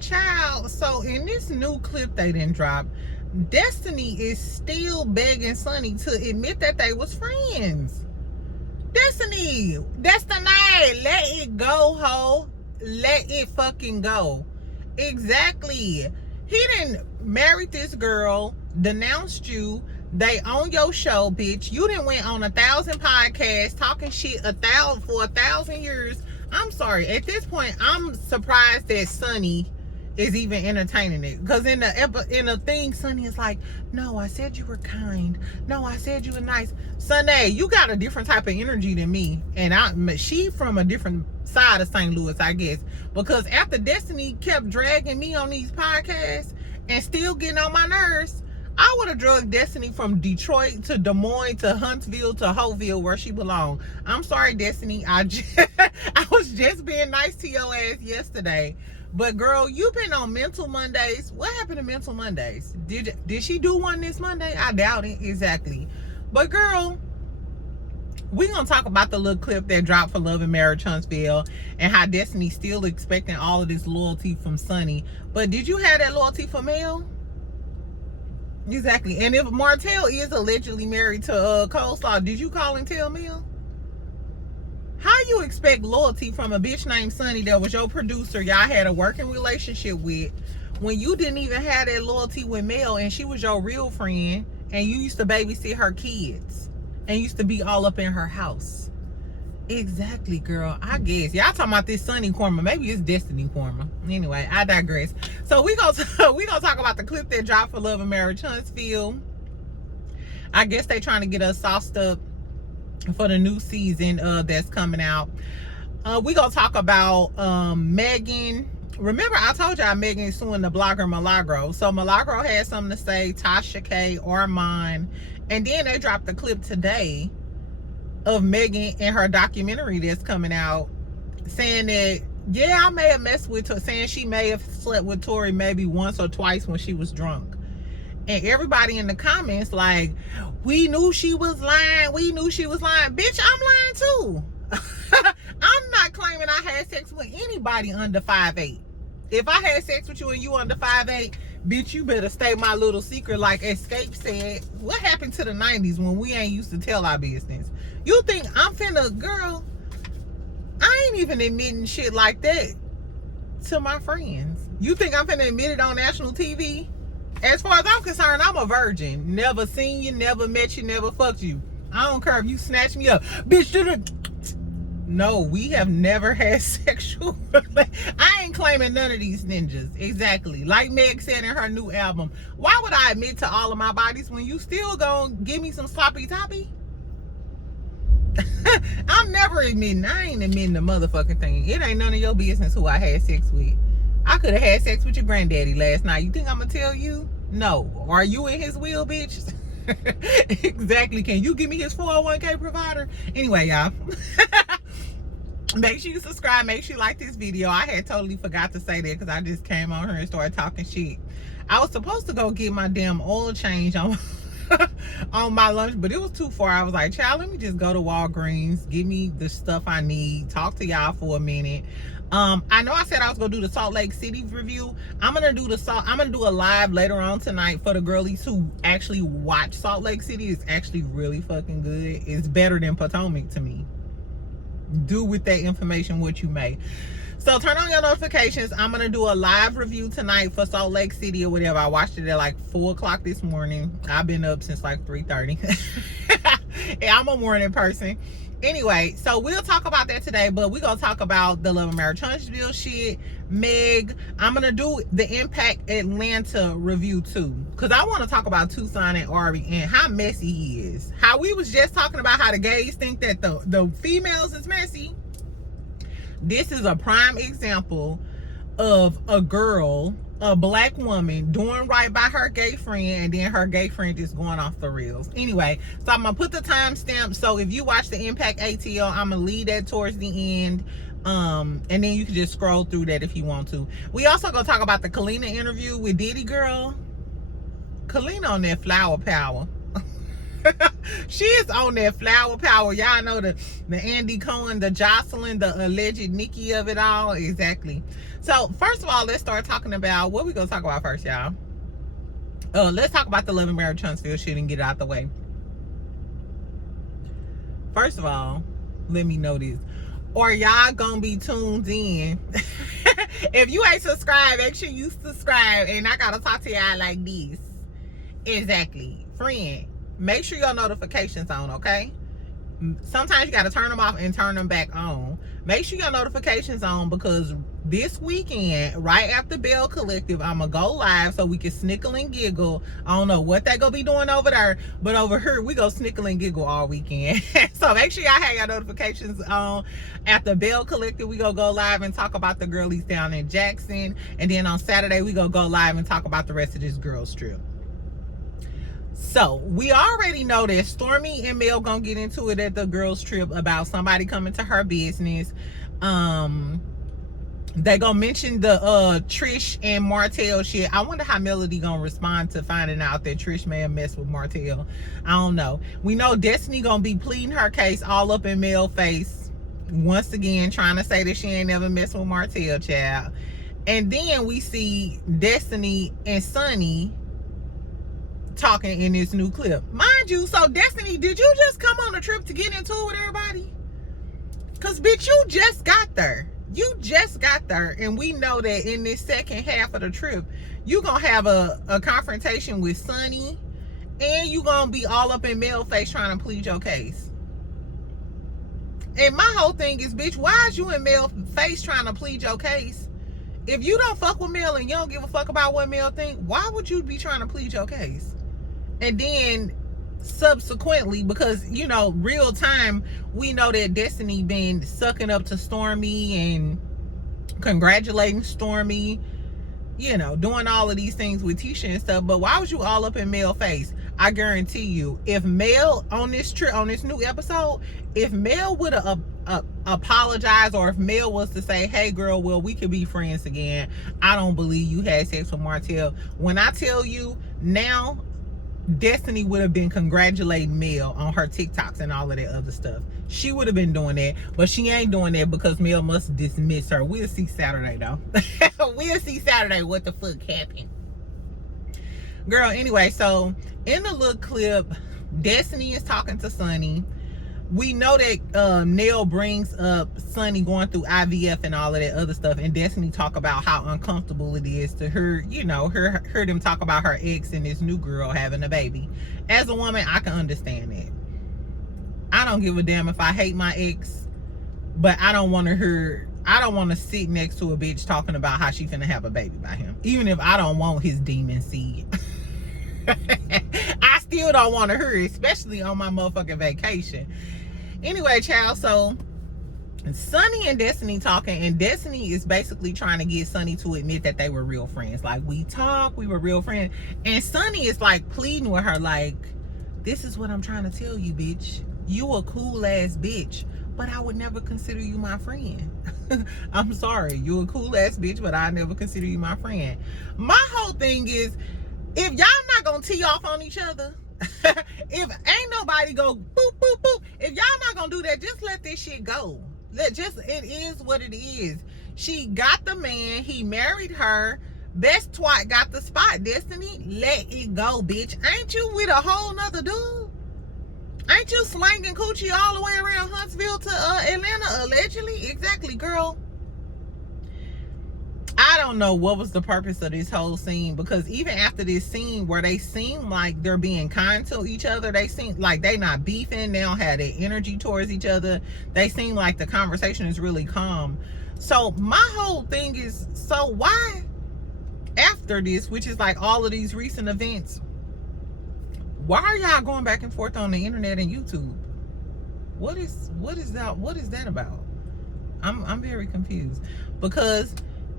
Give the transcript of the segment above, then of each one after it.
Child, so in this new clip they didn't drop, Destiny is still begging Sunni to admit that they was friends. Destiny, let it go, ho. Let it fucking go. Exactly. He didn't marry this girl, denounced you. They on your show, bitch. You didn't went on 1,000 podcasts talking shit for 1,000 years. I'm sorry. At this point, I'm surprised that Sunni is even entertaining it, because in the thing, Sunni is like, no, I said you were kind, no, I said you were nice. Sunni, you got a different type of energy than me, and she from a different side of St. Louis, I guess, because after Destiny kept dragging me on these podcasts and still getting on my nerves, I would have drugged Destiny from Detroit to Des Moines to Huntsville to Hopeville, where she belonged. I'm sorry, Destiny. I was just being nice to your ass yesterday. But girl, you've been on Mental Mondays. What happened to Mental Mondays? Did she do one this Monday? I doubt it. Exactly. But girl, we're going to talk about the little clip that dropped for Love and Marriage Huntsville and how Destiny's still expecting all of this loyalty from Sunni. But did you have that loyalty for Mel? Exactly. And if Martell is allegedly married to Coleslaw, did you call and tell Mel? How you expect loyalty from a bitch named Sunni that was your producer, y'all had a working relationship with, when you didn't even have that loyalty with Mel and she was your real friend and you used to babysit her kids and used to be all up in her house? Exactly, girl. I guess. Y'all talking about this Sunni karma. Maybe it's Destiny karma. Anyway, I digress. So we gonna talk about the clip that dropped for Love and Marriage Huntsville. I guess they trying to get us sauced up for the new season that's coming out. We gonna talk about Megan. Remember, I told y'all Megan is suing the blogger Milagro. So Milagro had something to say, Tasha K, Armand, and then they dropped the clip today of Megan in her documentary that's coming out, saying that, yeah, I may have messed with her, saying she may have slept with Tory maybe once or twice when she was drunk. And everybody in the comments like, we knew she was lying. We knew she was lying. Bitch, I'm lying too. I'm not claiming I had sex with anybody under 5'8". If I had sex with you and you under 5'8", bitch, you better stay my little secret. Like Escape said, what happened to the 90s when we ain't used to tell our business? You think I'm finna, girl, I ain't even admitting shit like that to my friends. You think I'm finna admit it on national TV? As far as I'm concerned, I'm a virgin. Never seen you, never met you, never fucked you. I don't care if you snatch me up. Bitch, no, we have never had sexual. I ain't claiming none of these ninjas. Exactly. Like Meg said in her new album, why would I admit to all of my bodies when you still gonna give me some sloppy toppy? I'm never admitting. I ain't admitting the motherfucking thing. It ain't none of your business who I had sex with. I could have had sex with your granddaddy last night. You think I'm gonna tell you? No. Are you in his will, bitch? Exactly. Can you give me his 401k provider? Anyway, y'all. Make sure you subscribe. Make sure you like this video. I had totally forgot to say that because I just came on here and started talking shit. I was supposed to go get my damn oil change on on my lunch, but it was too far. I was like, child, let me just go to Walgreens, give me the stuff I need, talk to y'all for a minute. I know I said I was gonna do the Salt Lake City review. I'm gonna do a live later on tonight for the girlies who actually watch Salt Lake City. It's actually really fucking good. It's better than Potomac to me. Do with that information what you may. So turn on your notifications. I'm gonna do a live review tonight for Salt Lake City or whatever. I watched it at like 4 o'clock this morning. I've been up since like 3:30. Yeah, I'm a morning person. Anyway, so we'll talk about that today, but we're gonna talk about the Love and Marriage Huntsville shit, Meg. I'm gonna do the Impact Atlanta review too, because I want to talk about Tucson and Ari and how messy he is. How we was just talking about how the gays think that the females is messy. This is a prime example of a girl, a black woman, doing right by her gay friend, and then her gay friend just going off the rails. Anyway, so I'm gonna put the timestamp. So if you watch the Impact ATL, I'm gonna leave that towards the end. And then you can just scroll through that if you want to. We also gonna talk about the Kalina interview with Diddy, girl. Kalina on that flower power. She is on that flower power. Y'all know the Andy Cohen, the Jocelyn, the alleged Nicki of it all. Exactly. So first of all, let's start talking about what we gonna talk about first, y'all. Let's talk about the Love and Marriage Huntsville shit and get it out the way. First of all, let me know this. Or y'all gonna be tuned in. If you ain't subscribed, make sure you subscribe. And I gotta talk to y'all like this. Exactly. Friend, make sure your notifications on, okay? Sometimes you gotta turn them off and turn them back on. Make sure your notifications on, because this weekend, right after Bell Collective, I'm gonna go live so we can snickle and giggle. I don't know what they gonna be doing over there, but over here we go snickle and giggle all weekend. So make sure y'all have your notifications on. After Bell Collective, we gonna go live and talk about the girlies down in Jackson, and then on Saturday we gonna go live and talk about the rest of this girls trip. So we already know that Stormy and Mel gonna get into it at the girls trip about somebody coming to her business. They gonna mention the Trish and Martell shit. I wonder how Melody gonna respond to finding out that Trish may have messed with Martell. I don't know. We know Destiny gonna be pleading her case all up in Mel's face once again, trying to say that she ain't never messed with Martell, child. And then we see Destiny and Sunni talking in this new clip. Mind you, so Destiny, did you just come on a trip to get into it with everybody? Because bitch, you just got there. You just got there, and we know that in this second half of the trip, you gonna have a confrontation with Sunni, and you gonna be all up in Mel's face trying to plead your case. And my whole thing is, bitch, why is you in Mel's face trying to plead your case? If you don't fuck with Mel and you don't give a fuck about what Mel think, why would you be trying to plead your case? And then subsequently, because you know, real time, we know that Destiny been sucking up to Stormy and congratulating Stormy, you know, doing all of these things with Tisha and stuff. But why was you all up in Mel's face? I guarantee you, if Mel on this trip, on this new episode, if Mel would have apologized, or if Mel was to say, hey girl, well, we could be friends again, I don't believe you had sex with Martell. When I tell you now, Destiny would have been congratulating Mel on her TikToks and all of that other stuff. She would have been doing that, but she ain't doing that because Mel must dismiss her. We'll see Saturday though. We'll see Saturday what the fuck happened. Girl, anyway, so in the little clip, Destiny is talking to Sunni. We know that Nell brings up Sunni going through IVF and all of that other stuff, and Destiny talk about how uncomfortable it is to her, you know, hear them talk about her ex and this new girl having a baby. As a woman, I can understand that. I don't give a damn if I hate my ex, but I don't want to sit next to a bitch talking about how she finna have a baby by him. Even if I don't want his demon seed. I still don't want to hear it, especially on my motherfucking vacation. Anyway, child, so Sunni and Destiny talking, and Destiny is basically trying to get Sunni to admit that they were real friends. Like, we were real friends. And Sunni is like pleading with her, like, this is what I'm trying to tell you, bitch. You a cool ass bitch, but I would never consider you my friend. I'm sorry, you a cool ass bitch, but I never consider you my friend. My whole thing is, if y'all not gonna tee off on each other, if ain't nobody go boop boop boop, if y'all not gonna do that, just let this shit go. It is what it is. She got the man, he married her. Best twat got the spot. Destiny, let it go, bitch. Ain't you with a whole nother dude? Ain't you slanging coochie all the way around Huntsville to Atlanta, allegedly? Exactly, girl. I don't know what was the purpose of this whole scene, because even after this scene where they seem like they're being kind to each other, they seem like they not beefing, they don't have that energy towards each other, they seem like the conversation is really calm. So my whole thing is, so why after this, which is like all of these recent events, why are y'all going back and forth on the internet and YouTube? What is that about? I'm very confused, because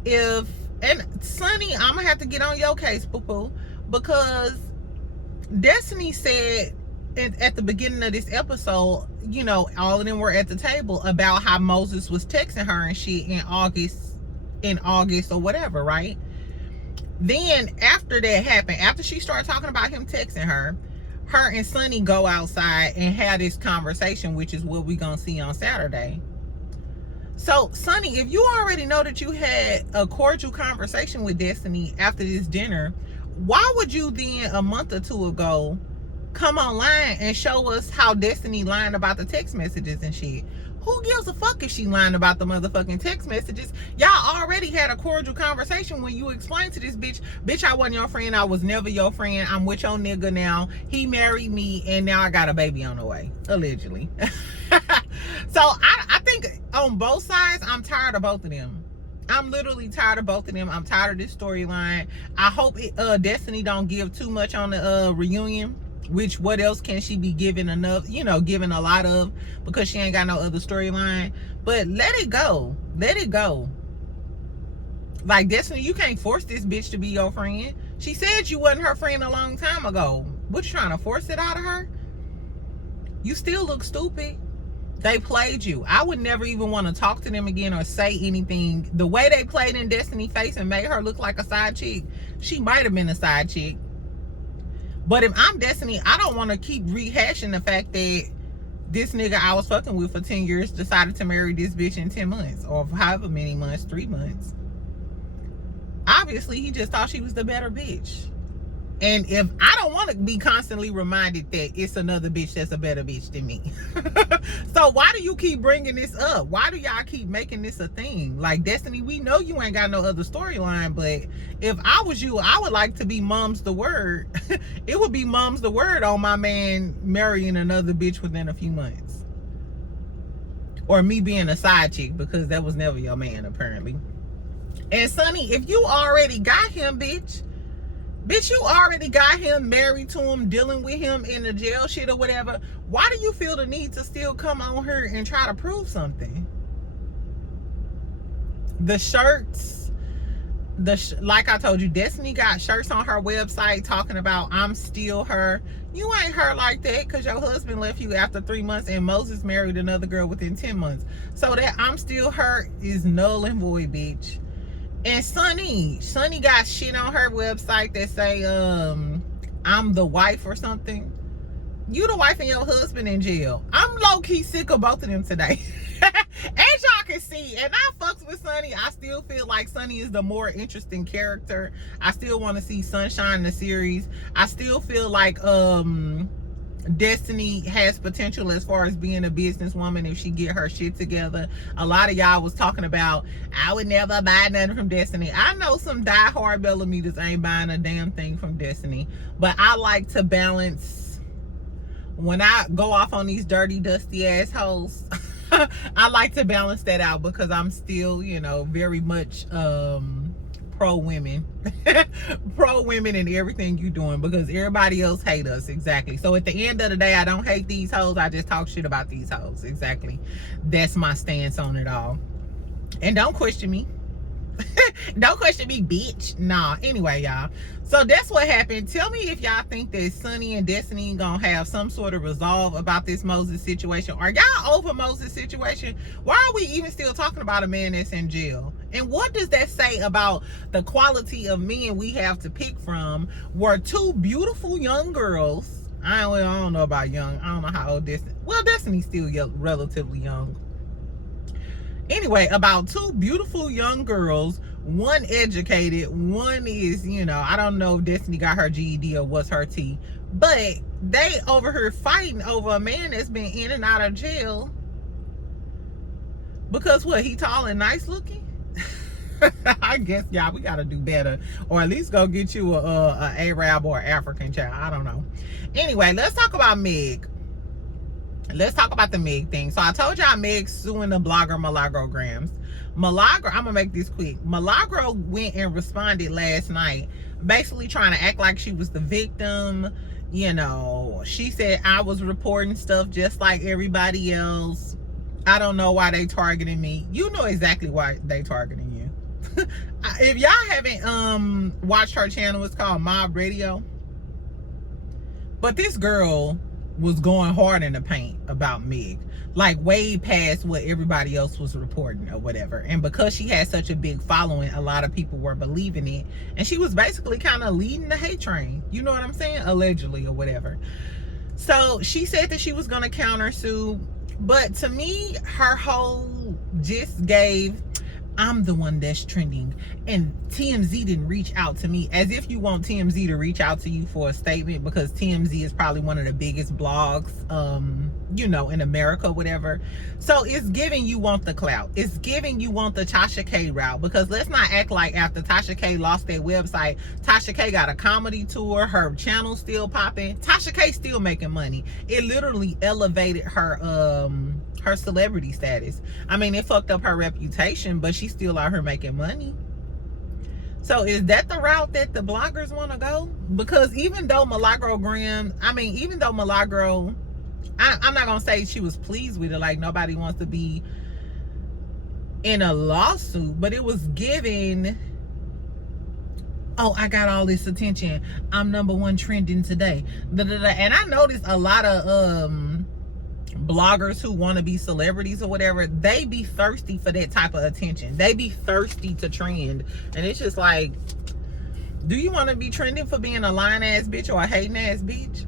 and Sunni, I'm gonna have to get on your case, boo-boo, because Destiny said at the beginning of this episode, you know, all of them were at the table about how Moses was texting her and shit in August or whatever, right? Then after that happened, after she started talking about him texting her and Sunni go outside and have this conversation, which is what we gonna see on Saturday. So, Sunni, if you already know that you had a cordial conversation with Destiny after this dinner, why would you then, a month or two ago, come online and show us how Destiny lying about the text messages and shit? Who gives a fuck if she lying about the motherfucking text messages? Y'all already had a cordial conversation when you explained to this bitch, I wasn't your friend. I was never your friend. I'm with your nigga now. He married me, and now I got a baby on the way, allegedly. So I think on both sides, I'm tired of both of them. I'm literally tired of both of them. I'm tired of this storyline. I hope Destiny don't give too much on the reunion. Which, what else can she be giving enough, giving a lot of, because she ain't got no other storyline. But let it go. Let it go. Like, Destiny, you can't force this bitch to be your friend. She said you wasn't her friend a long time ago. What, you trying to force it out of her? You still look stupid. They played you. I would never even want to talk to them again or say anything. The way they played in Destiny's face and made her look like a side chick, she might have been a side chick. But if I'm Destiny, I don't want to keep rehashing the fact that this nigga I was fucking with for 10 years decided to marry this bitch in 10 months. Or however many months, 3 months. Obviously, he just thought she was the better bitch. And if I don't want to be constantly reminded that it's another bitch that's a better bitch than me. So why do you keep bringing this up? Why do y'all keep making this a thing? Like, Destiny, we know you ain't got no other storyline, but if I was you, I would like to be mom's the word. It would be mom's the word on my man marrying another bitch within a few months. Or me being a side chick, because that was never your man, apparently. And Sunni, if you already got him, bitch, you already got him, married to him, dealing with him in the jail shit or whatever. Why do you feel the need to still come on here and try to prove something? The shirts, like I told you, Destiny got shirts on her website talking about I'm still her. You ain't her like that, because your husband left you after 3 months and Moses married another girl within 10 months. So that I'm still her is null and void, bitch. And Sunni got shit on her website that say I'm the wife or something. You the wife and your husband in jail. I'm low-key sick of both of them today. As y'all can see, and I fucks with Sunni. I still feel like Sunni is the more interesting character. I still want to see Sunshine in the series. I still feel like Destiny has potential as far as being a businesswoman if she get her shit together. A lot of y'all was talking about, I would never buy nothing from Destiny. I know some diehard Bellameders ain't buying a damn thing from Destiny, but I like to balance. When I go off on these dirty, dusty assholes, I like to balance that out, because I'm still, very much pro women pro women in everything you doing, because everybody else hate us. Exactly. So at the end of the day, I don't hate these hoes, I just talk shit about these hoes. Exactly. That's my stance on it all. And don't question me. Don't question me, bitch. Nah. Anyway, y'all, so that's what happened. Tell me if y'all think that Sunni and Destiny gonna have some sort of resolve about this Moses situation. Are y'all over Moses situation? Why are we even still talking about a man that's in jail? And what does that say about the quality of men we have to pick from? Were two beautiful young girls. I don't know about young. I don't know how old Destiny. Well, Destiny's still relatively young. Anyway, about two beautiful young girls, one educated, one is, I don't know if Destiny got her GED or what's her T, but they over here fighting over a man that's been in and out of jail because what, he tall and nice looking? I guess, y'all, we gotta do better, or at least go get you a Arab or African child. I don't know. Anyway, let's talk about Meg. Let's talk about the Meg thing. So I told y'all Meg suing the blogger Milagro. I'm gonna make this quick. Milagro went and responded last night, basically trying to act like she was the victim. She said, I was reporting stuff just like everybody else. I don't know why they targeting me. You know exactly why they targeting you. If y'all haven't watched her channel, it's called Mob Radio. But this girl was going hard in the paint about Meg, like way past what everybody else was reporting or whatever. And because she had such a big following, a lot of people were believing it, and she was basically kind of leading the hate train, you know what I'm saying, allegedly or whatever. So she said that she was going to counter sue, but to me, her whole just gave, I'm the one that's trending, and TMZ didn't reach out to me, as if you want TMZ to reach out to you for a statement, because TMZ is probably one of the biggest blogs, you know, in America, whatever. So it's giving you want the clout. It's giving you want the Tasha K route, because let's not act like after Tasha K lost that website, Tasha K got a comedy tour, her channel still popping, Tasha K still making money. It literally elevated her her celebrity status. I mean, it fucked up her reputation, but she's still out here making money. So is that the route that the bloggers want to go? Because even though Milagro Graham, I mean, even though Milagro, I'm not gonna say she was pleased with it, like nobody wants to be in a lawsuit, but it was giving, oh, I got all this attention, I'm #1 trending today, and I noticed a lot of bloggers who want to be celebrities or whatever, they be thirsty for that type of attention. They be thirsty to trend, and it's just like, do you want to be trending for being a lying ass bitch or a hating ass bitch?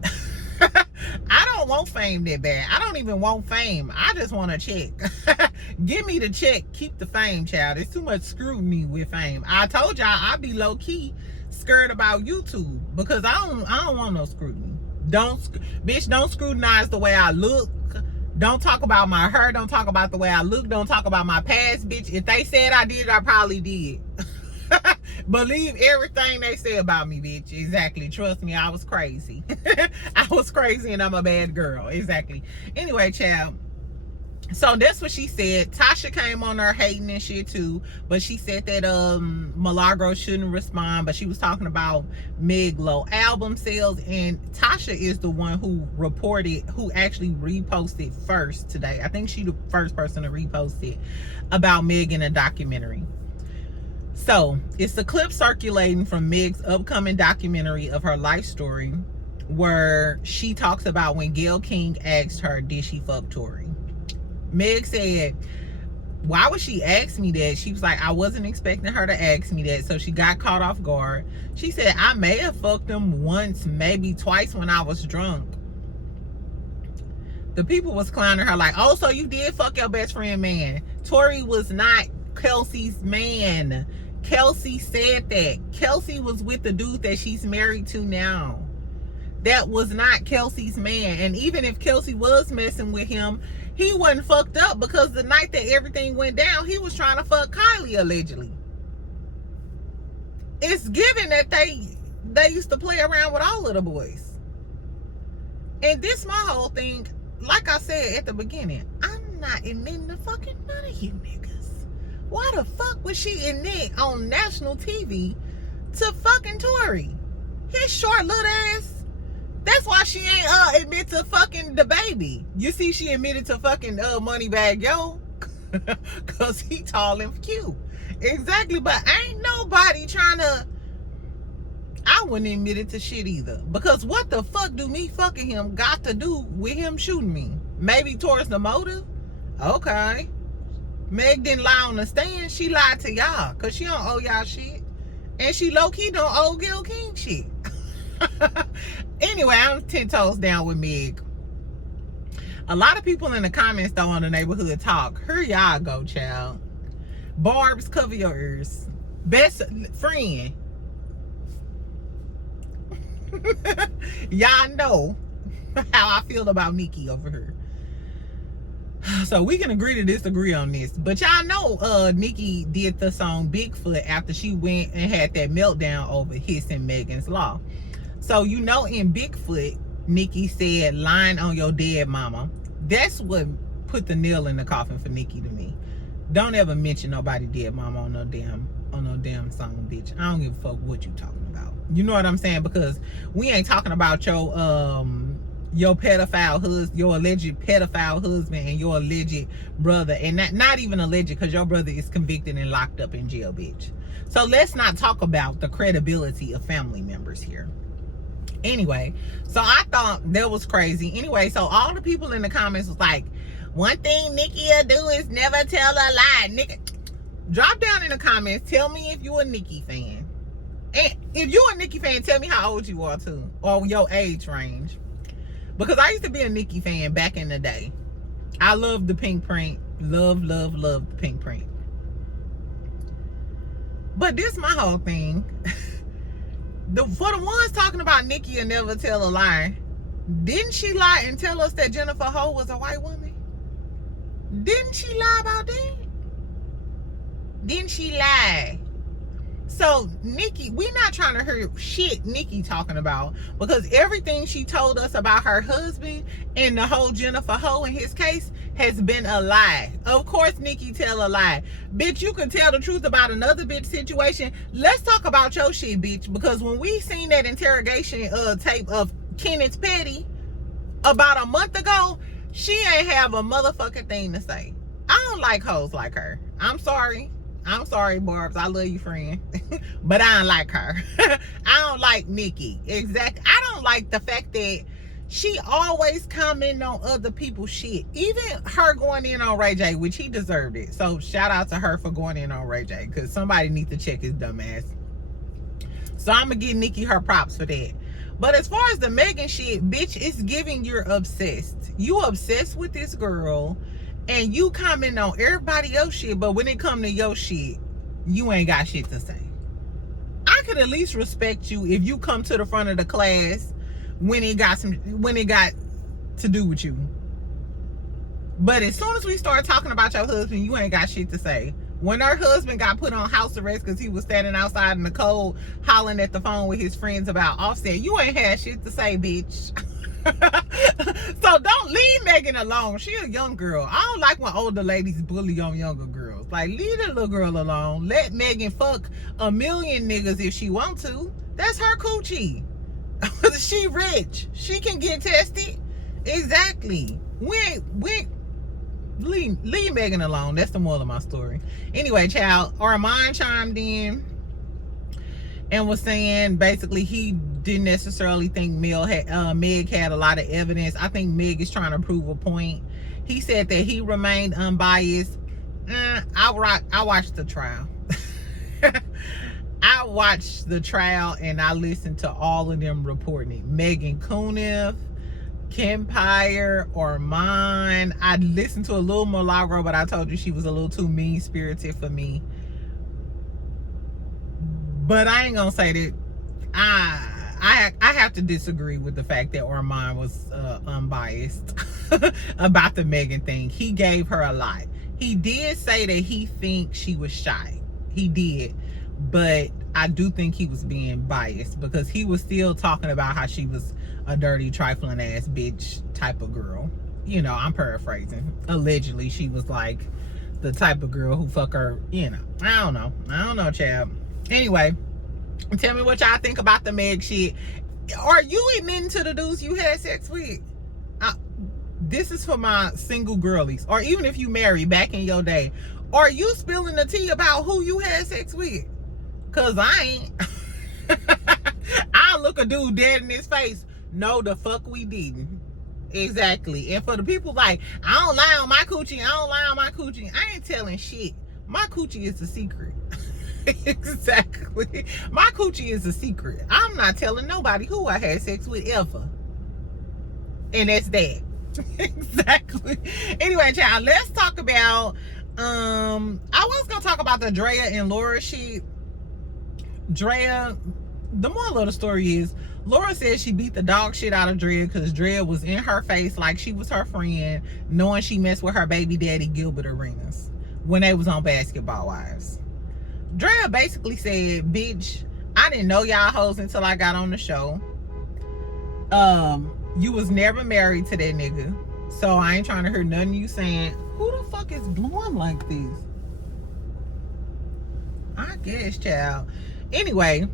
I don't want fame that bad. I don't even want fame. I just want a check. Give me the check, keep the fame, child. It's too much scrutiny with fame. I told y'all I be low key scared about YouTube, because I don't want no scrutiny. Bitch, don't scrutinize the way I look. Don't talk about my hair. Don't talk about the way I look. Don't talk about my past, bitch. If they said I did, I probably did. Believe everything they say about me, bitch. Exactly. Trust me, I was crazy. I was crazy and I'm a bad girl. Exactly. Anyway, child. So that's what she said. Tasha came on her hating and shit too, but she said that Milagro shouldn't respond, but she was talking about Meg low album sales, and Tasha is the one who reported, who actually reposted first today. I think she the first person to repost it about Meg in a documentary. So it's a clip circulating from Meg's upcoming documentary of her life story, where she talks about when Gayle King asked her, did she fuck Tory? Meg said, why would she ask me that? She was like, I wasn't expecting her to ask me that, so she got caught off guard. She said, I may have fucked him once, maybe twice when I was drunk. The people was clowning her like, oh, so you did fuck your best friend man. Tory was not Kelsey's man. Kelsey said that. Kelsey was with the dude that she's married to now. That was not Kelsey's man. And even if Kelsey was messing with him, he wasn't fucked up, because the night that everything went down, he was trying to fuck Kylie, allegedly. It's given that they used to play around with all of the boys. And this my whole thing, like I said at the beginning, I'm not admitting to fucking none of you niggas. Why the fuck was she admit on national TV to fucking Tory? His short little ass. That's why she ain't admit to fucking the baby. You see, she admitted to fucking Moneybag Yo, cause he tall and cute. Exactly, but ain't nobody trying to. I wouldn't admit it to shit either, because what the fuck do me fucking him got to do with him shooting me? Maybe towards the motive. Okay, Meg didn't lie on the stand. She lied to y'all, cause she don't owe y'all shit, and she low key don't owe Gayle King shit. Anyway, I'm 10 toes down with Meg. A lot of people in the comments though on the neighborhood talk. Here y'all go, child. Barbs, cover your ears. Best friend. Y'all know how I feel about Nicki over here. So we can agree to disagree on this. But y'all know Nicki did the song Bigfoot after she went and had that meltdown over his and Megan's Law. So you know, in Bigfoot, Nicki said, lying on your dead mama. That's what put the nail in the coffin for Nicki to me. Don't ever mention nobody dead mama on no damn song, bitch. I don't give a fuck what you talking about. You know what I'm saying? Because we ain't talking about your pedophile husband, your alleged pedophile husband, and your alleged brother, and not even alleged, because your brother is convicted and locked up in jail, bitch. So let's not talk about the credibility of family members here. Anyway, so I thought that was crazy. Anyway, so all the people in the comments was like, one thing Nicki will do is never tell a lie. Nicki, drop down in the comments, tell me if you a Nicki fan. And if you a Nicki fan, tell me how old you are too, or your age range. Because I used to be a Nicki fan back in the day. I loved the pink print Love the pink print. But this my whole thing. For the ones talking about Nicki and never tell a lie, didn't she lie and tell us that Jennifer Ho was a white woman? Didn't she lie about that? Didn't she lie? So Nicki, we not trying to hear shit Nicki talking about, because everything she told us about her husband and the whole Jennifer Ho in his case has been a lie. Of course Nicki tell a lie. Bitch, you can tell the truth about another bitch situation. Let's talk about your shit, bitch, because when we seen that interrogation tape of Kenneth Petty about a month ago, she ain't have a motherfucking thing to say. I don't like hoes like her. I'm sorry, Barbs. I love you, friend. But I don't like her. I don't like Nicki. Exactly. I don't like the fact that she always commenting on other people's shit. Even her going in on Ray J, which he deserved it. So shout out to her for going in on Ray J, because somebody needs to check his dumb ass. So I'm going to give Nicki her props for that. But as far as the Megan shit, bitch, it's giving you're obsessed. You obsessed with this girl, and you comment on everybody else shit, but when it come to your shit, you ain't got shit to say. I could at least respect you if you come to the front of the class when it got to do with you. But as soon as we start talking about your husband, you ain't got shit to say. When her husband got put on house arrest because he was standing outside in the cold hollering at the phone with his friends about Offset, you ain't had shit to say, bitch. So don't leave Megan alone. She a young girl. I don't like when older ladies bully on younger girls. Like, leave the little girl alone. Let Megan fuck a million niggas if she want to. That's her coochie. She rich. She can get tested. Exactly. Leave Megan alone. That's the moral of my story. Anyway, child, Armand chimed in and was saying basically he didn't necessarily think Meg had a lot of evidence. I think Meg is trying to prove a point. He said that he remained unbiased. I watched the trial. I watched the trial and I listened to all of them reporting it. Megan Kuniff, Kempire, Armand. I listened to a little Milagro, but I told you she was a little too mean-spirited for me. But I ain't gonna say that. I have to disagree with the fact that Armand was unbiased about the Megan thing. He gave her a lot. He did say that he thinks she was shy. He did. But I do think he was being biased, because he was still talking about how she was a dirty, trifling ass bitch type of girl. You know, I'm paraphrasing. Allegedly, she was like the type of girl who fuck her, you know. I don't know, child. Anyway, tell me what y'all think about the Meg shit. Are you admitting to the dudes you had sex with? This is for my single girlies. Or even if you married back in your day, are you spilling the tea about who you had sex with? Cause I ain't. I'll look a dude dead in his face. No, the fuck we didn't. Exactly. And for the people like, I don't lie on my coochie, I ain't telling shit. My coochie is a secret. Exactly. My coochie is a secret. I'm not telling nobody who I had sex with ever. And that's that. Exactly. Anyway, child, let's talk about I was gonna talk about the Drea and Laura shit. Drea, the moral of the story is Laura said she beat the dog shit out of Drea because Drea was in her face like she was her friend, knowing she messed with her baby daddy Gilbert Arenas when they was on Basketball Wives. Drea basically said, bitch, I didn't know y'all hoes until I got on the show. You was never married to that nigga, so I ain't trying to hear none of you saying, who the fuck is blowing like this? I guess, child. Anyway,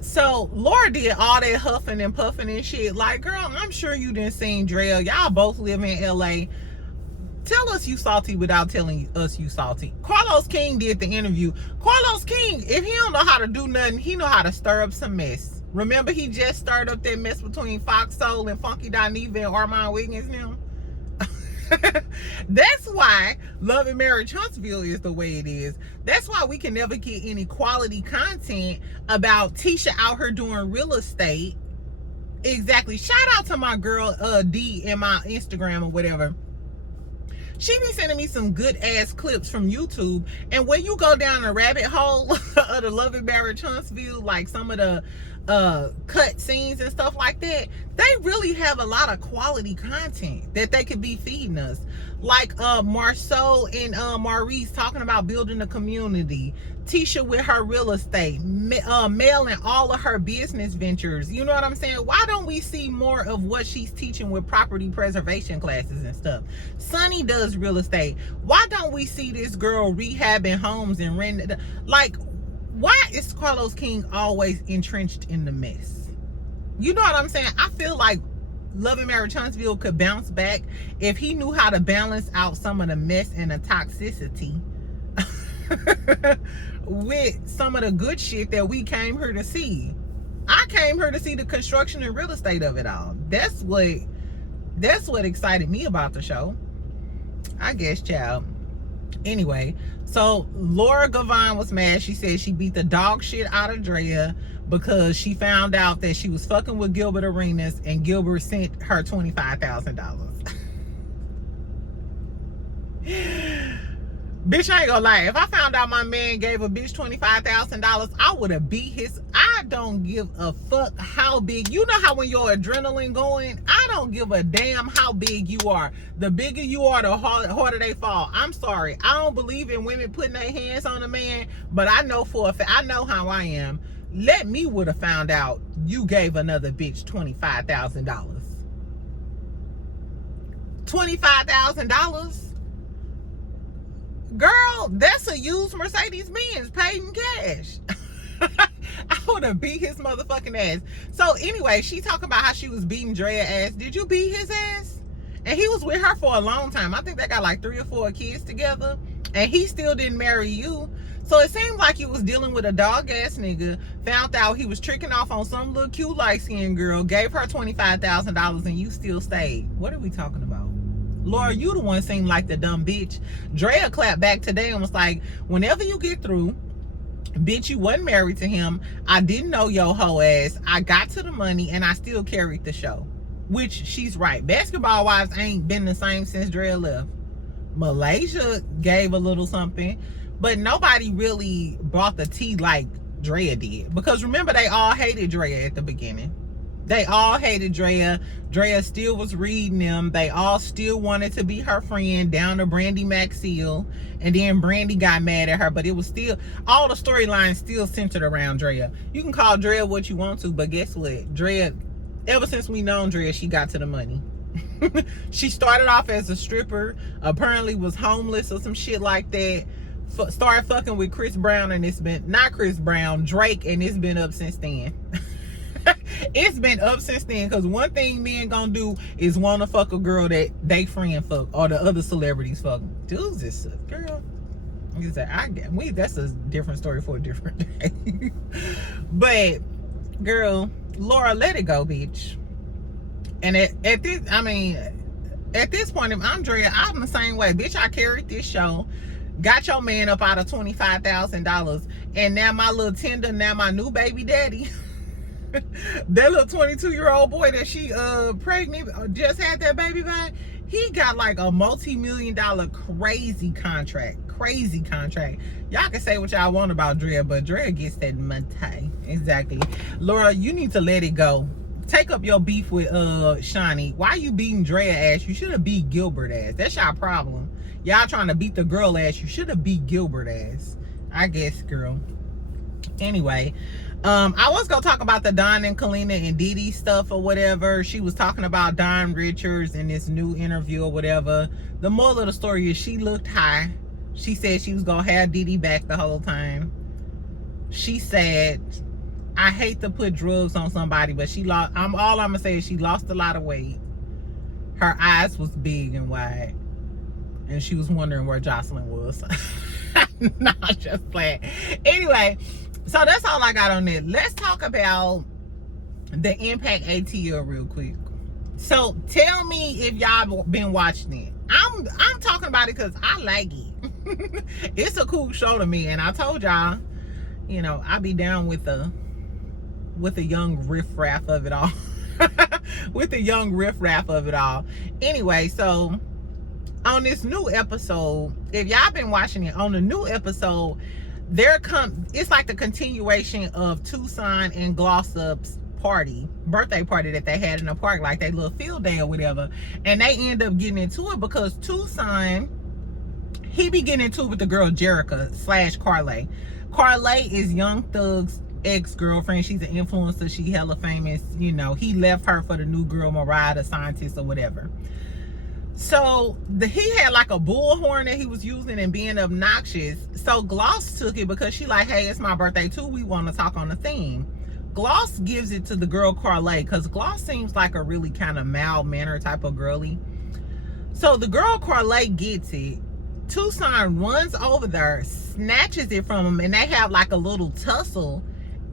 so Laura did all that huffing and puffing and shit. Like, girl, I'm sure you didn't see Drea. Y'all both live in LA. Tell us you salty without telling us you salty. Carlos King did the interview. Carlos King, if he don't know how to do nothing, he know how to stir up some mess. Remember, he just stirred up that mess between Fox Soul and Funky Dineva and Armand Wiggins now? That's why Love and Marriage Huntsville is the way it is. That's why we can never get any quality content about Tisha out here doing real estate. Exactly. Shout out to my girl D in my Instagram or whatever. She be sending me some good ass clips from YouTube, and when you go down the rabbit hole of the Love and Marriage Huntsville, like some of the cut scenes and stuff like that, they really have a lot of quality content that they could be feeding us. Like Marceau and Maurice talking about building a community, Tisha with her real estate, Mel and all of her business ventures. You know what I'm saying? Why don't we see more of what she's teaching with property preservation classes and stuff? Sunny does real estate. Why don't we see this girl rehabbing homes and renting? Like, why is Carlos King always entrenched in the mess? You know what I'm saying? I feel like Love and Marriage Huntsville could bounce back if he knew how to balance out some of the mess and the toxicity with some of the good shit that we came here to see. I came here to see the construction and real estate of it all. That's what excited me about the show, I guess, child. Anyway, so Laura Gavon was mad. She said she beat the dog shit out of Draya because she found out that she was fucking with Gilbert Arenas and Gilbert sent her $25,000. Bitch, I ain't gonna lie. If I found out my man gave a bitch $25,000, I would have beat his. I don't give a fuck how big. You know how when your adrenaline going, I don't give a damn how big you are. The bigger you are, the harder they fall. I'm sorry. I don't believe in women putting their hands on a man, but I know for a fact, I know how I am. Let me would have found out you gave another bitch $25,000. $25,000? Girl, that's a used Mercedes-Benz paid in cash. I would have beat his motherfucking ass. So anyway, she talking about how she was beating Drea ass. Did you beat his ass? And he was with her for a long time. I think they got like 3 or 4 kids together. And he still didn't marry you. So it seemed like you was dealing with a dog ass nigga. Found out he was tricking off on some little cute light skinned girl. Gave her $25,000 and you still stayed. What are we talking about? Laura, you the one seemed like the dumb bitch. Draya clapped back today and was like, whenever you get through, bitch, you wasn't married to him. I didn't know your hoe ass. I got to the money and I still carried the show. Which she's right. Basketball Wives ain't been the same since Draya left. Malaysia gave a little something, but nobody really brought the tea like Draya did. Because remember, they all hated Draya at the beginning. They all hated Draya. Draya still was reading them. They all still wanted to be her friend, down to Brandy Maxfield. And then Brandy got mad at her, but it was still, all the storylines still centered around Draya. You can call Draya what you want to, but guess what? Draya, ever since we known Draya, she got to the money. She started off as a stripper, apparently was homeless or some shit like that. Started fucking with Chris Brown, and it's been, not Chris Brown, Drake, and it's been up since then. It's been up since then, because one thing men gonna do is want to fuck a girl that they friend fuck or the other celebrities fuck. Dudes, this girl, that's a different story for a different day. But girl, Laura, let it go, bitch. And at this point, if I'm Drea, I'm the same way, bitch. I carried this show, got your man up out of $25,000, and now my little tender, now my new baby daddy. That little 22-year-old boy that she pregnant, just had that baby by, he got like a multi-million-dollar crazy contract. Y'all can say what y'all want about Drea, but Drea gets that money. Exactly. Laura, you need to let it go. Take up your beef with Shani. Why you beating Drea ass? You should have beat Gilbert ass. That's y'all problem. Y'all trying to beat the girl ass. You should have beat Gilbert ass, I guess, girl. Anyway, I was gonna talk about the Don and Kalina and Didi stuff or whatever. She was talking about Don Richards in this new interview or whatever. The moral of the story is she looked high. She said she was gonna have Didi back the whole time. She said, I hate to put drugs on somebody, but she lost, all I'm gonna say is she lost a lot of weight. Her eyes was big and wide, and she was wondering where Jocelyn was. Nah, just playing. Anyway, so that's all I got on it. Let's talk about the Impact ATL real quick. So tell me if y'all been watching it. I'm talking about it because I like it. It's a cool show to me, and I told y'all, you know, I be down with the young riffraff of it all. With the young riffraff of it all. Anyway, so on this new episode, if y'all been watching it, on the new episode, it's like the continuation of Tucson and Glossop's birthday party that they had in the park, like they little field day or whatever. And they end up getting into it because Tucson, he be getting into it with the girl Jerica / Carlay. Carlay is Young Thug's ex-girlfriend. She's an influencer. She hella famous. You know, he left her for the new girl, Mariah, the scientist or whatever. So he had like a bullhorn that he was using and being obnoxious. So Gloss took it because she like, hey, it's my birthday too. We want to talk on the theme. Gloss gives it to the girl Carlay because Gloss seems like a really kind of mild-mannered type of girly. So the girl Carlay gets it. Tucson runs over there, snatches it from him, and they have like a little tussle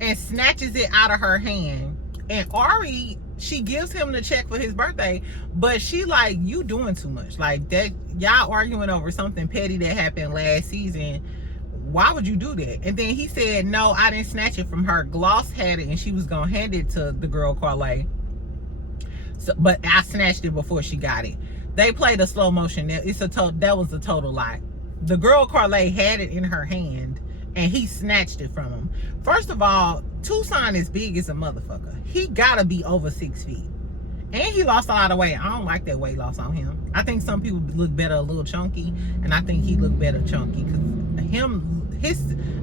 and snatches it out of her hand. And Ari, she gives him the check for his birthday, but she like, you doing too much. Like that, y'all arguing over something petty that happened last season. Why would you do that? And then he said, no, I didn't snatch it from her. Gloss had it and she was gonna hand it to the girl Carlay. So, but I snatched it before she got it. They played a slow motion. That was a total lie. The girl Carlay had it in her hand and he snatched it from him. First of all, Tucson is big as a motherfucker. He gotta be over 6 feet. And he lost a lot of weight. I don't like that weight loss on him. I think some people look better a little chunky, and I think he looked better chunky. Cause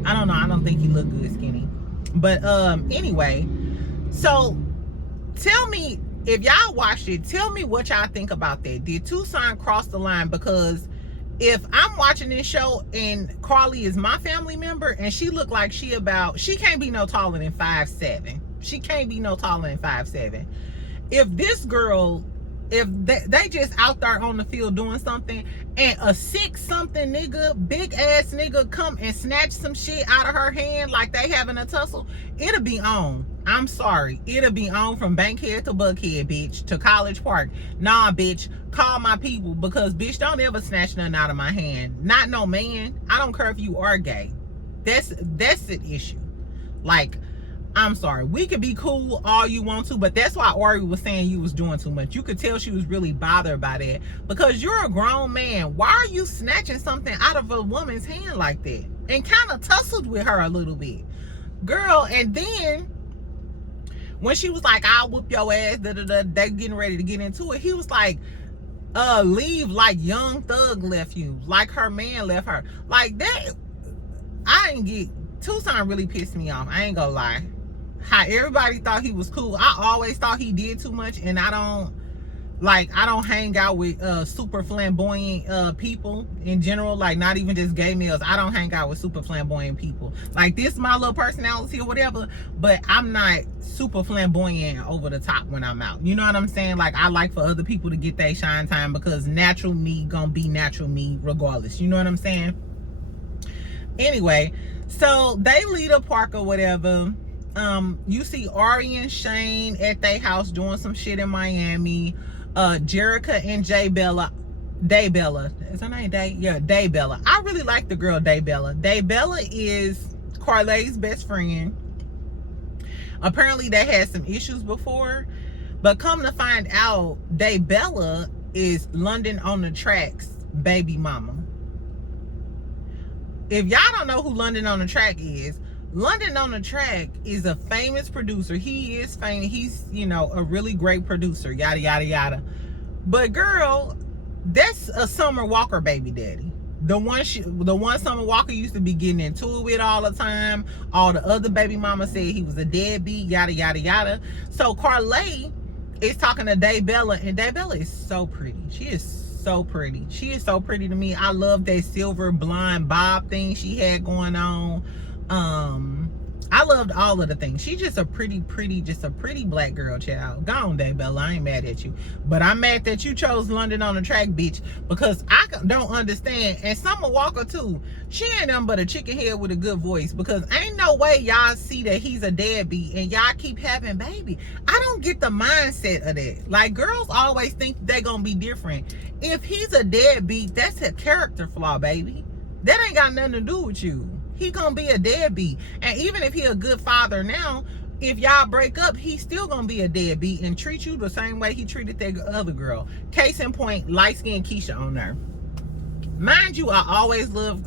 I don't know. I don't think he looked good skinny. But anyway, so tell me, if y'all watched it, tell me what y'all think about that. Did Tucson cross the line? Because if I'm watching this show and Carly is my family member and she looked like she can't be no taller than 5'7". She can't be no taller than 5'7". If this girl, if they just out there on the field doing something and a 6-something nigga, big ass nigga come and snatch some shit out of her hand like they having a tussle, it'll be on. I'm sorry. It'll be on from Bankhead to Buckhead, bitch, to College Park. Nah, bitch, call my people, because, bitch, don't ever snatch nothing out of my hand. Not no man. I don't care if you are gay. That's an issue. Like, I'm sorry. We could be cool all you want to, but that's why Ari was saying you was doing too much. You could tell she was really bothered by that, because you're a grown man. Why are you snatching something out of a woman's hand like that? And kind of tussled with her a little bit. Girl, and then when she was like, I'll whoop your ass, they getting ready to get into it, he was like, leave like Young Thug left you, like her man left her. Like that, Tucson really pissed me off. I ain't gonna lie. How everybody thought he was cool. I always thought he did too much, and I don't hang out with super flamboyant people in general, like not even just gay males. I don't hang out with super flamboyant people. Like, this is my little personality or whatever, but I'm not super flamboyant over the top when I'm out. You know what I'm saying? Like, I like for other people to get their shine time, because natural me gonna be natural me regardless. You know what I'm saying? Anyway, so they leave the park or whatever. You see Ari and Shane at their house doing some shit in Miami. Jerica and Daybella. Is her name Day? Yeah, Daybella. I really like the girl Daybella. Daybella is Carlay's best friend. Apparently they had some issues before, but come to find out, Daybella is London on the Track's baby mama. If y'all don't know who London on the Track is, London on the Track is a famous producer. He is famous. He's, you know, a really great producer, yada, yada, yada. But girl, that's a Summer Walker baby daddy. The one Summer Walker used to be getting into it with all the time. All the other baby mama said he was a deadbeat, yada, yada, yada. So Carlay is talking to Daybella, and Daybella is so pretty. She is so pretty. She is so pretty to me. I love that silver blonde bob thing she had going on. I loved all of the things. She's just a pretty black girl, child. Go on, Daybella. I ain't mad at you. But I'm mad that you chose London on the Track, bitch, because I don't understand. And Summer Walker, too. She ain't nothing but a chicken head with a good voice, because ain't no way y'all see that he's a deadbeat and y'all keep having baby. I don't get the mindset of that. Like, girls always think they gonna be different. If he's a deadbeat, that's a character flaw, baby. That ain't got nothing to do with you. He gonna be a deadbeat. And even if he a good father now, if y'all break up, he's still gonna be a deadbeat and treat you the same way he treated that other girl. Case in point, light-skinned Keisha on there. Mind you, I always loved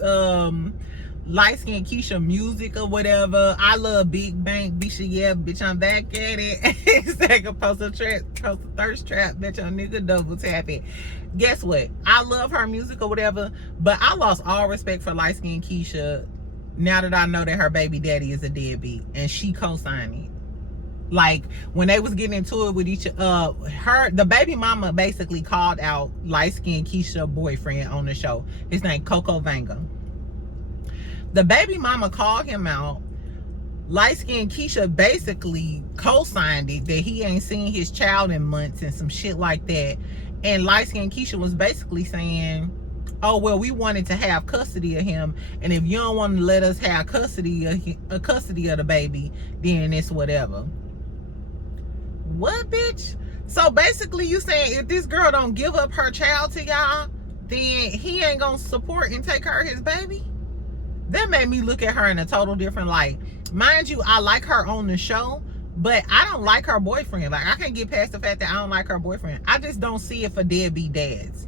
light skin Keisha music or whatever. I love Big Bang, bitch. Yeah, bitch, I'm back at it. Second post a thirst trap, bitch, a nigga double tap it. Guess what? I love her music or whatever, but I lost all respect for light skin Keisha now that I know that her baby daddy is a deadbeat and she co-signed it. Like when they was getting into it with the baby mama basically called out light skinned Keisha boyfriend on the show. His name Coco Vanga. The baby mama called him out. Light skinned Keisha basically co-signed it that he ain't seen his child in months and some shit like that. And light skinned Keisha was basically saying, oh, well, we wanted to have custody of him, and if you don't want to let us have custody of the baby, then it's whatever. What, bitch? So basically you saying if this girl don't give up her child to y'all, then he ain't gonna support and take her his baby? That made me look at her in a total different light. Mind you, I like her on the show, but I don't like her boyfriend. Like, I can't get past the fact that I don't like her boyfriend. I just don't see it for deadbeat dads.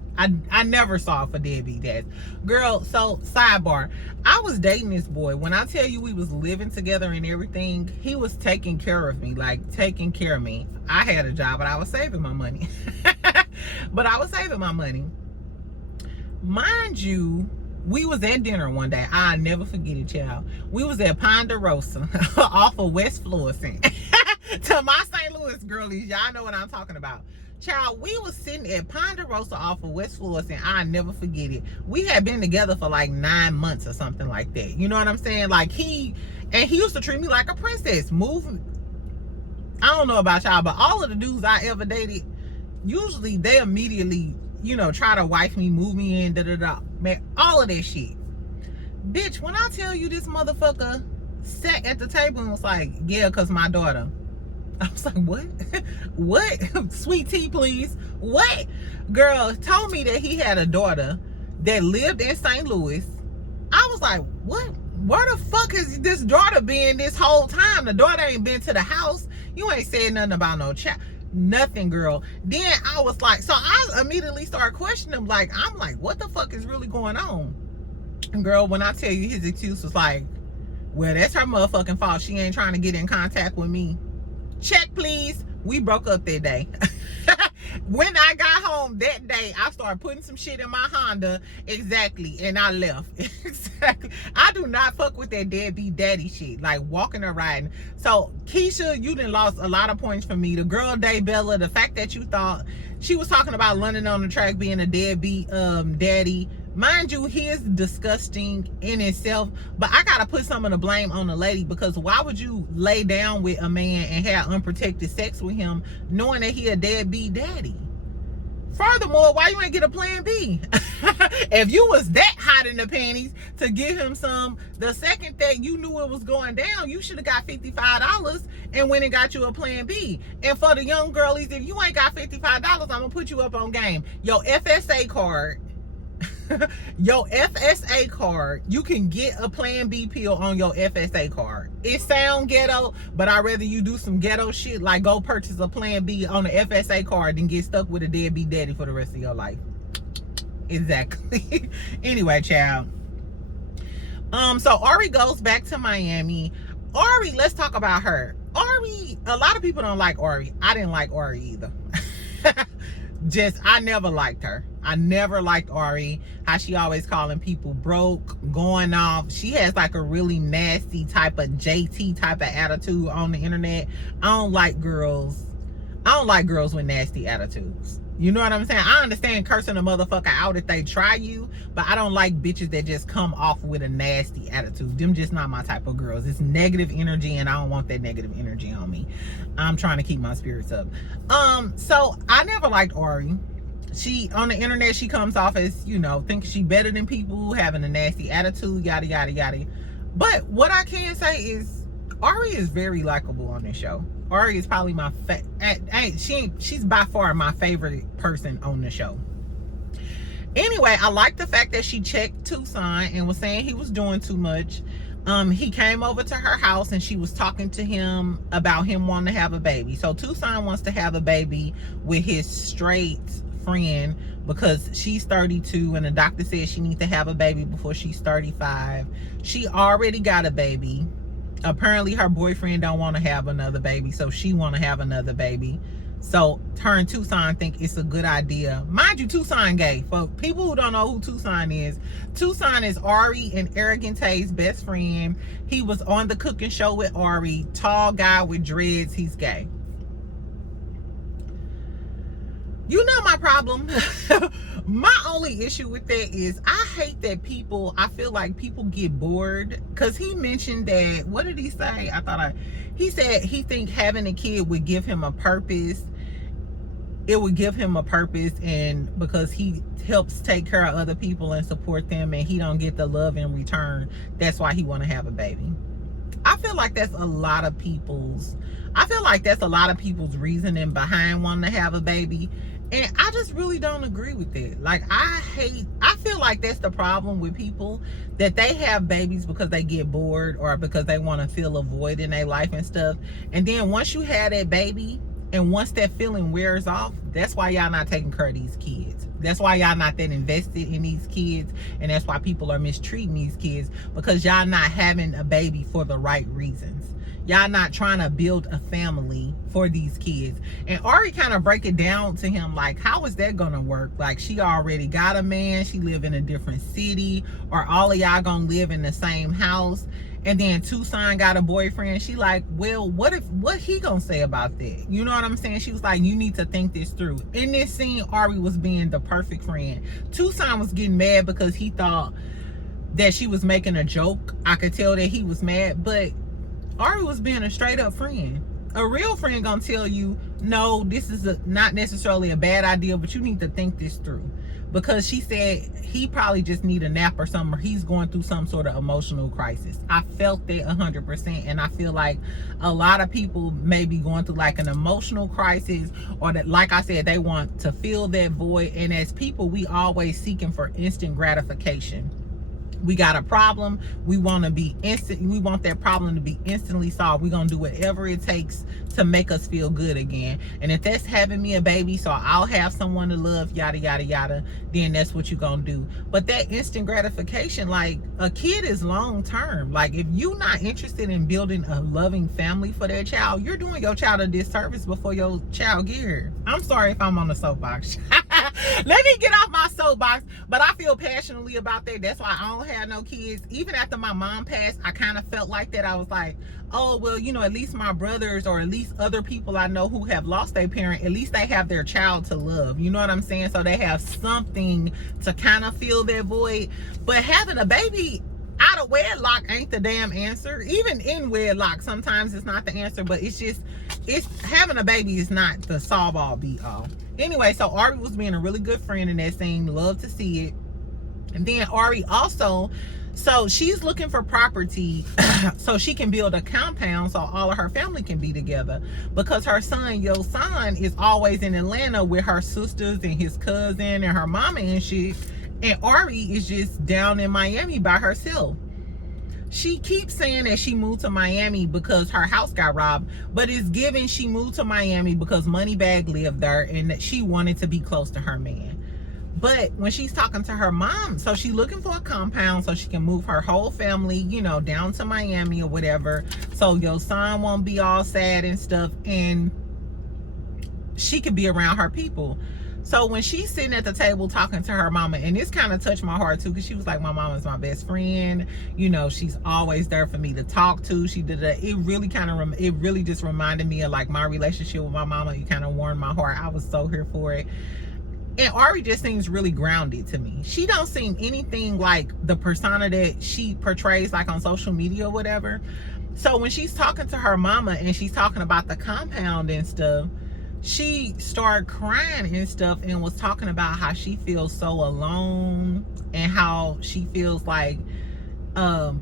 I never saw it for deadbeat dads. Girl, so sidebar. I was dating this boy. When I tell you we was living together and everything, he was taking care of me. Like, taking care of me. I had a job, but I was saving my money. Mind you, we was at dinner one day. I'll never forget it, child. We was at Ponderosa off of West Florissant. To my St. Louis girlies, y'all know what I'm talking about. Child, we was sitting at Ponderosa off of West Florissant. I'll never forget it. We had been together for like 9 months or something like that. You know what I'm saying? Like, he used to treat me like a princess. I don't know about y'all, but all of the dudes I ever dated, usually they immediately, you know, try to wife me, move me in, da-da-da. Man, all of that shit. Bitch, when I tell you this motherfucker sat at the table and was like, yeah, because my daughter. I was like, what? What? Sweet tea, please. What? Girl told me that he had a daughter that lived in St. Louis. I was like, what? Where the fuck has this daughter been this whole time? The daughter ain't been to the house. You ain't said nothing about no child. Nothing, girl. Then I was like, so I immediately started questioning him. Like, I'm like, what the fuck is really going on? And girl, when I tell you, his excuse was like, well, that's her motherfucking fault. She ain't trying to get in contact with me. Check, please. We broke up that day. When I got home that day, I started putting some shit in my Honda. Exactly. And I left. Exactly. I do not fuck with that deadbeat daddy shit. Like, walking or riding. So, Keisha, you done lost a lot of points for me. The girl, Daybella, the fact that you thought she was talking about London on the Track being a deadbeat daddy. Mind you, he is disgusting in itself, but I gotta put some of the blame on the lady, because why would you lay down with a man and have unprotected sex with him knowing that he a deadbeat daddy? Furthermore, why you ain't get a plan B? If you was that hot in the panties to give him some, the second that you knew it was going down, you should have got $55 and went and got you a plan B. And for the young girlies, if you ain't got $55, I'm gonna put you up on game. Your FSA card, your FSA card, you can get a plan B pill on your FSA card. It sound ghetto, but I'd rather you do some ghetto shit like go purchase a plan B on the FSA card than get stuck with a deadbeat daddy for the rest of your life. Exactly. Anyway, child. So Ari goes back to Miami. Ari, let's talk about her. Ari, a lot of people don't like Ari. I didn't like Ari either. I never liked her. I never liked Ari. How she always calling people broke, going off. She has like a really nasty type of JT type of attitude on the internet. I don't like girls with nasty attitudes. You know what I'm saying? I understand cursing a motherfucker out if they try you, but I don't like bitches that just come off with a nasty attitude. Them just not my type of girls. It's negative energy, and I don't want that negative energy on me. I'm trying to keep my spirits up. So I never liked Ari. She, on the internet, she comes off as, you know, thinking she better than people, having a nasty attitude, yada, yada, yada. But what I can say is, Ari is very likable on this show. Ari is probably my she's by far my favorite person on the show. Anyway, I like the fact that she checked Tucson and was saying he was doing too much. He came over to her house and she was talking to him about him wanting to have a baby. So Tucson wants to have a baby with his straight friend because she's 32 and the doctor says she needs to have a baby before she's 35. She already got a baby. Apparently her boyfriend don't want to have another baby, so she want to have another baby. So her and Tucson think it's a good idea. Mind you, Tucson gay. For people who don't know who Tucson is Ari and Arrogant Tay's best friend. He was on the cooking show with Ari. Tall guy with dreads. He's gay. You know my problem. My only issue with that is I hate that I feel like people get bored. Because he mentioned that, what did he say? He said he think having a kid would give him a purpose. It would give him a purpose, and because he helps take care of other people and support them and he don't get the love in return, that's why he want to have a baby. I feel like that's a lot of people's reasoning behind wanting to have a baby. And I just really don't agree with it. Like, I feel like that's the problem with people, that they have babies because they get bored or because they want to fill a void in their life and stuff. And then once you have that baby, and once that feeling wears off, that's why y'all not taking care of these kids. That's why y'all not that invested in these kids. And that's why people are mistreating these kids, because y'all not having a baby for the right reasons. Y'all not trying to build a family for these kids. And Ari kind of break it down to him, like, how is that gonna work? Like, she already got a man, she live in a different city, or all of y'all gonna live in the same house. And then Tucson got a boyfriend. She like, well, what he gonna say about that? You know what I'm saying? She was like, you need to think this through. In this scene, Ari was being the perfect friend. Tucson was getting mad because he thought that she was making a joke. I could tell that he was mad, but Ari was being a straight up friend. A real friend gonna tell you, no, this is not necessarily a bad idea, but you need to think this through. Because she said he probably just need a nap or something, or he's going through some sort of emotional crisis. I felt that 100%, and I feel like a lot of people may be going through like an emotional crisis, or that, like I said, they want to fill that void. And as people, we always seeking for instant gratification. We got a problem, we want that problem to be instantly solved. We're gonna do whatever it takes to make us feel good again. And if that's having me a baby so I'll have someone to love, yada yada yada, then that's what you're gonna do. But that instant gratification, like, a kid is long term. Like, if you're not interested in building a loving family for that child, you're doing your child a disservice before your child get here. I'm sorry if I'm on the soapbox. Let me get off my soapbox, but I feel passionately about that. That's why I don't have no kids. Even after my mom passed, I kind of felt like that. I was like, oh, well, you know, at least my brothers, or at least other people I know who have lost their parent, at least they have their child to love. You know what I'm saying? So they have something to kind of fill that void. But having a baby out of wedlock ain't the damn answer. Even in wedlock, sometimes it's not the answer, but it's having a baby is not the solve all be all. Anyway, so Ari was being a really good friend in that scene. Love to see it. And then Ari also, so she's looking for property so she can build a compound so all of her family can be together, because her son, Yo Son, is always in Atlanta with her sisters and his cousin and her mama and shit. And Ari is just down in Miami by herself. She keeps saying that she moved to Miami because her house got robbed, but it's given she moved to Miami because Moneybag lived there and that she wanted to be close to her man. But when she's talking to her mom, so she's looking for a compound so she can move her whole family, you know, down to Miami or whatever, so your son won't be all sad and stuff, and she could be around her people. So when she's sitting at the table talking to her mama, and this kind of touched my heart too, because she was like, my mama's my best friend, you know, she's always there for me to talk to. She did that. It really just reminded me of like my relationship with my mama. It kind of warmed my heart. I was so here for it. And Ari just seems really grounded to me. She don't seem anything like the persona that she portrays like on social media or whatever. So when she's talking to her mama and she's talking about the compound and stuff, she started crying and stuff and was talking about how she feels so alone and how she feels like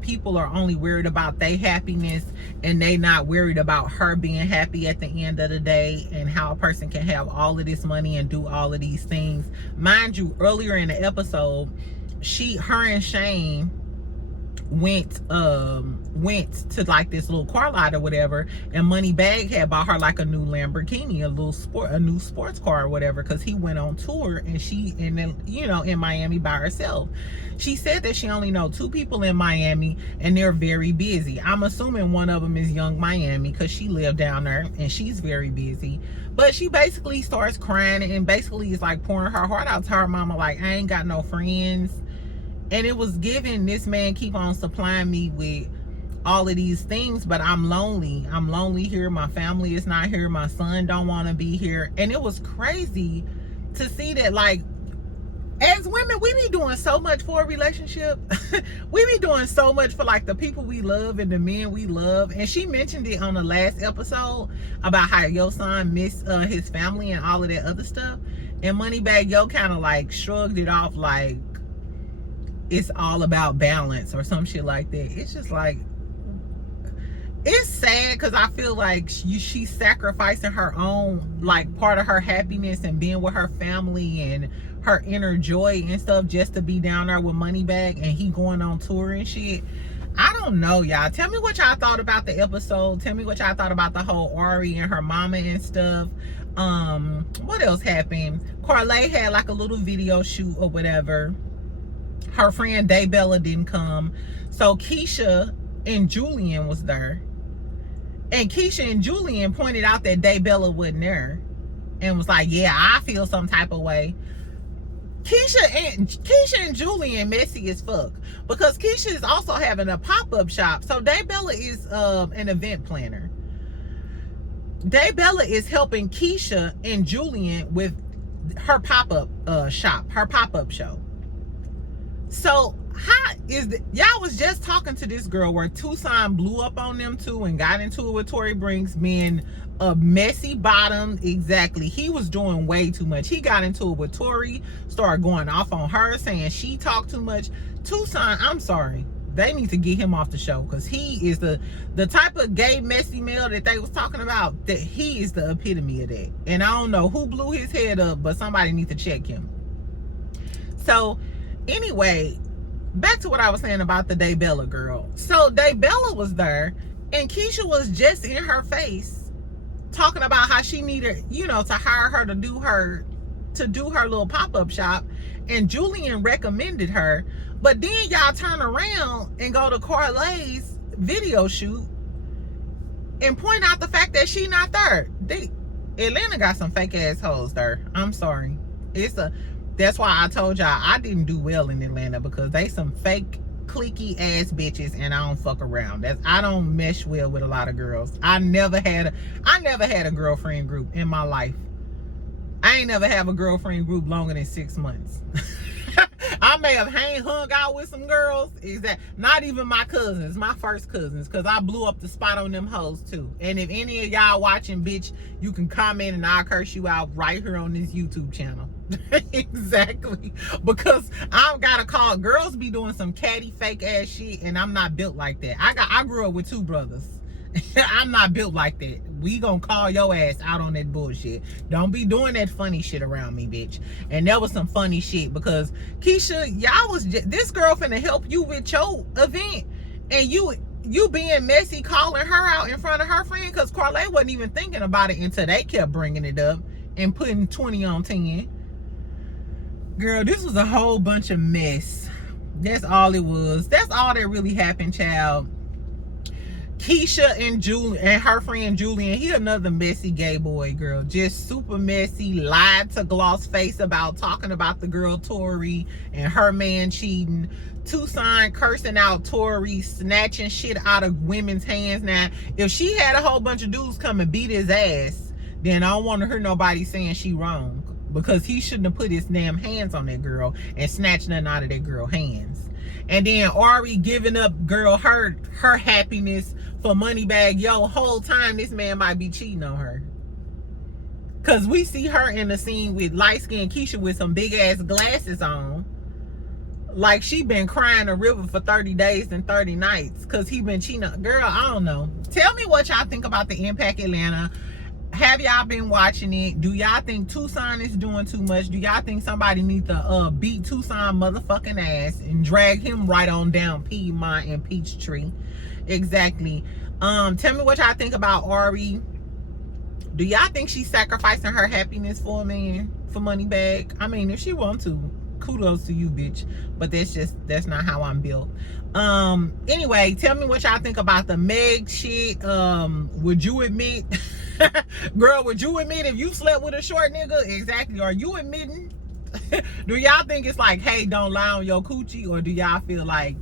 people are only worried about their happiness and they not worried about her being happy at the end of the day, and how a person can have all of this money and do all of these things. Mind you, earlier in the episode, her and Shane went to like this little car lot or whatever, and Moneybagg had bought her like a new Lamborghini, a new sports car or whatever, because he went on tour, and then in Miami by herself. She said that she only know 2 people in Miami, and they're very busy. I'm assuming one of them is Young Miami, because she lived down there and she's very busy. But she basically starts crying and basically is like pouring her heart out to her mama, like, I ain't got no friends. And it was given, this man keep on supplying me with all of these things, but I'm lonely. I'm lonely here. My family is not here. My son don't want to be here. And it was crazy to see that, like, as women, we be doing so much for a relationship. We be doing so much for like the people we love and the men we love. And she mentioned it on the last episode about how your son missed his family and all of that other stuff. And Moneybagg Yo kind of like shrugged it off like it's all about balance or some shit like that. It's just like, it's sad because I feel like she's sacrificing her own, like, part of her happiness and being with her family and her inner joy and stuff just to be down there with Moneybagg, and he going on tour and shit. I don't know, y'all. Tell me what y'all thought about the episode. Tell me what y'all thought about the whole Ari and her mama and stuff. What else happened? Carlay had like a little video shoot or whatever. Her friend Daybella didn't come. So Keisha and Julian was there. And Keisha and Julian pointed out that Daybella wasn't there. And was like, yeah, I feel some type of way. Keisha and Julian messy as fuck. Because Keisha is also having a pop-up shop. So Daybella is an event planner. Daybella is helping Keisha and Julian with her pop-up shop, her pop-up show. So how is it? Y'all was just talking to this girl where Tucson blew up on them too and got into it with Tory Brinks being a messy bottom. Exactly. He was doing way too much. He got into it with Tory, started going off on her, saying she talked too much. Tucson, I'm sorry. They need to get him off the show, because he is the type of gay messy male that they was talking about, that he is the epitome of that. And I don't know who blew his head up, but somebody needs to check him. So anyway, back to what I was saying about the Daybella girl. So Daybella was there, and Keisha was just in her face talking about how she needed, to hire her to do her little pop-up shop, and Julian recommended her. But then y'all turn around and go to Carlay's video shoot and point out the fact that she not there. Atlanta got some fake assholes there. I'm sorry. That's why I told y'all I didn't do well in Atlanta, because they some fake cliquey ass bitches, and I don't fuck around. I don't mesh well with a lot of girls. I never had a girlfriend group in my life. I ain't never have a girlfriend group longer than 6 months. I may have hung out with some girls. Not even my cousins, my first cousins, because I blew up the spot on them hoes too. And if any of y'all watching, bitch, you can comment and I'll curse you out right here on this YouTube channel. Exactly. Because I've got to call, girls be doing some catty fake ass shit, and I'm not built like that. I grew up with 2 brothers. I'm not built like that. We gonna call your ass out on that bullshit. Don't be doing that funny shit around me, bitch. And that was some funny shit, because Keisha, y'all was this girl finna help you with your event, and you being messy, calling her out in front of her friend, because Carlay wasn't even thinking about it until they kept bringing it up and putting 20 on 10. Girl, this was a whole bunch of mess. That's all it was. That's all that really happened, child. Keisha and Julian and her friend Julian, he another messy gay boy, girl. Just super messy. Lied to Gloss Face about talking about the girl Tory and her man cheating. Tucson cursing out Tory, snatching shit out of women's hands. Now, if she had a whole bunch of dudes come and beat his ass, then I don't want to hear nobody saying she wrong, because he shouldn't have put his damn hands on that girl and snatched nothing out of that girl's hands. And then Ari giving up, girl, her happiness for Moneybagg Yo. Whole time this man might be cheating on her, because we see her in the scene with light-skinned Keisha with some big ass glasses on, like she been crying a river for 30 days and 30 nights because he been cheating on. Girl, I don't know. Tell me what y'all think about the Impact Atlanta. Have y'all been watching it? Do y'all think Tucson is doing too much? Do y'all think somebody needs to beat Tucson motherfucking ass and drag him right on down Piedmont and Peachtree? Exactly. Tell me what y'all think about Ari. Do y'all think she's sacrificing her happiness for a man, for money bag? I mean, if she want to, kudos to you, bitch. But that's not how I'm built. Anyway, tell me what y'all think about the Meg shit. Would you admit, girl, would you admit if you slept with a short nigga? Exactly. Are you admitting? Do y'all think it's like, hey, don't lie on your coochie? Or do y'all feel like,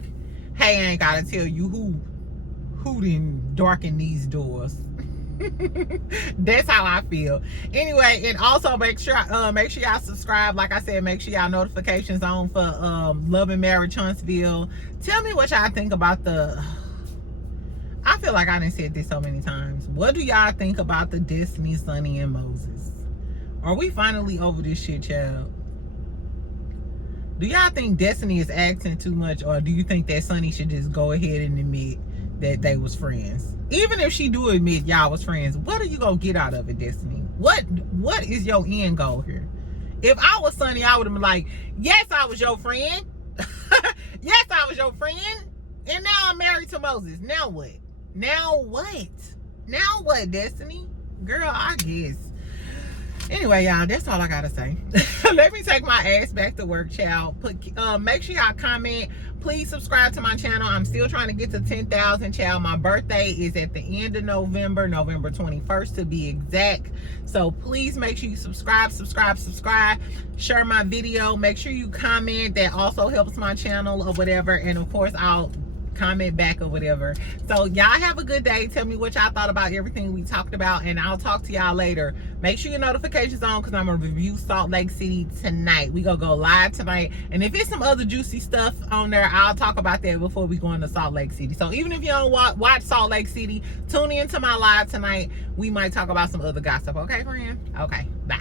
hey, I ain't gotta tell you who didn't darken these doors? That's how I feel. Anyway, and also make sure y'all subscribe. Like I said, make sure y'all notifications on for Love and Marriage Huntsville. Tell me what y'all think about the, I feel like I done said this so many times. What do y'all think about the Destiny, Sunni, and Moses? Are we finally over this shit, child? Do y'all think Destiny is acting too much, or do you think that Sunni should just go ahead and admit that they was friends? Even if she do admit y'all was friends, what are you gonna get out of it, Destiny? What is your end goal here? If I was Sunni, I would have been like, yes, I was your friend. Yes, I was your friend. And now I'm married to Moses. Now what? Now what? Now what, Destiny? Girl, I guess. Anyway, y'all, that's all I gotta say. Let me take my ass back to work, child. Make sure y'all comment. Please subscribe to my channel. I'm still trying to get to 10,000, child. My birthday is at the end of November 21st to be exact. So please make sure you subscribe. Share my video. Make sure you comment. That also helps my channel or whatever. And of course, I'll comment back or whatever. So y'all have a good day. Tell me what y'all thought about everything we talked about, and I'll talk to y'all later. Make sure your notifications on, because I'm gonna review Salt Lake City tonight. We gonna go live tonight, and if it's some other juicy stuff on there, I'll talk about that before we go into Salt Lake City. So even if you don't watch Salt Lake City, tune in to my live tonight. We might talk about some other gossip. Okay, friend? Okay, bye.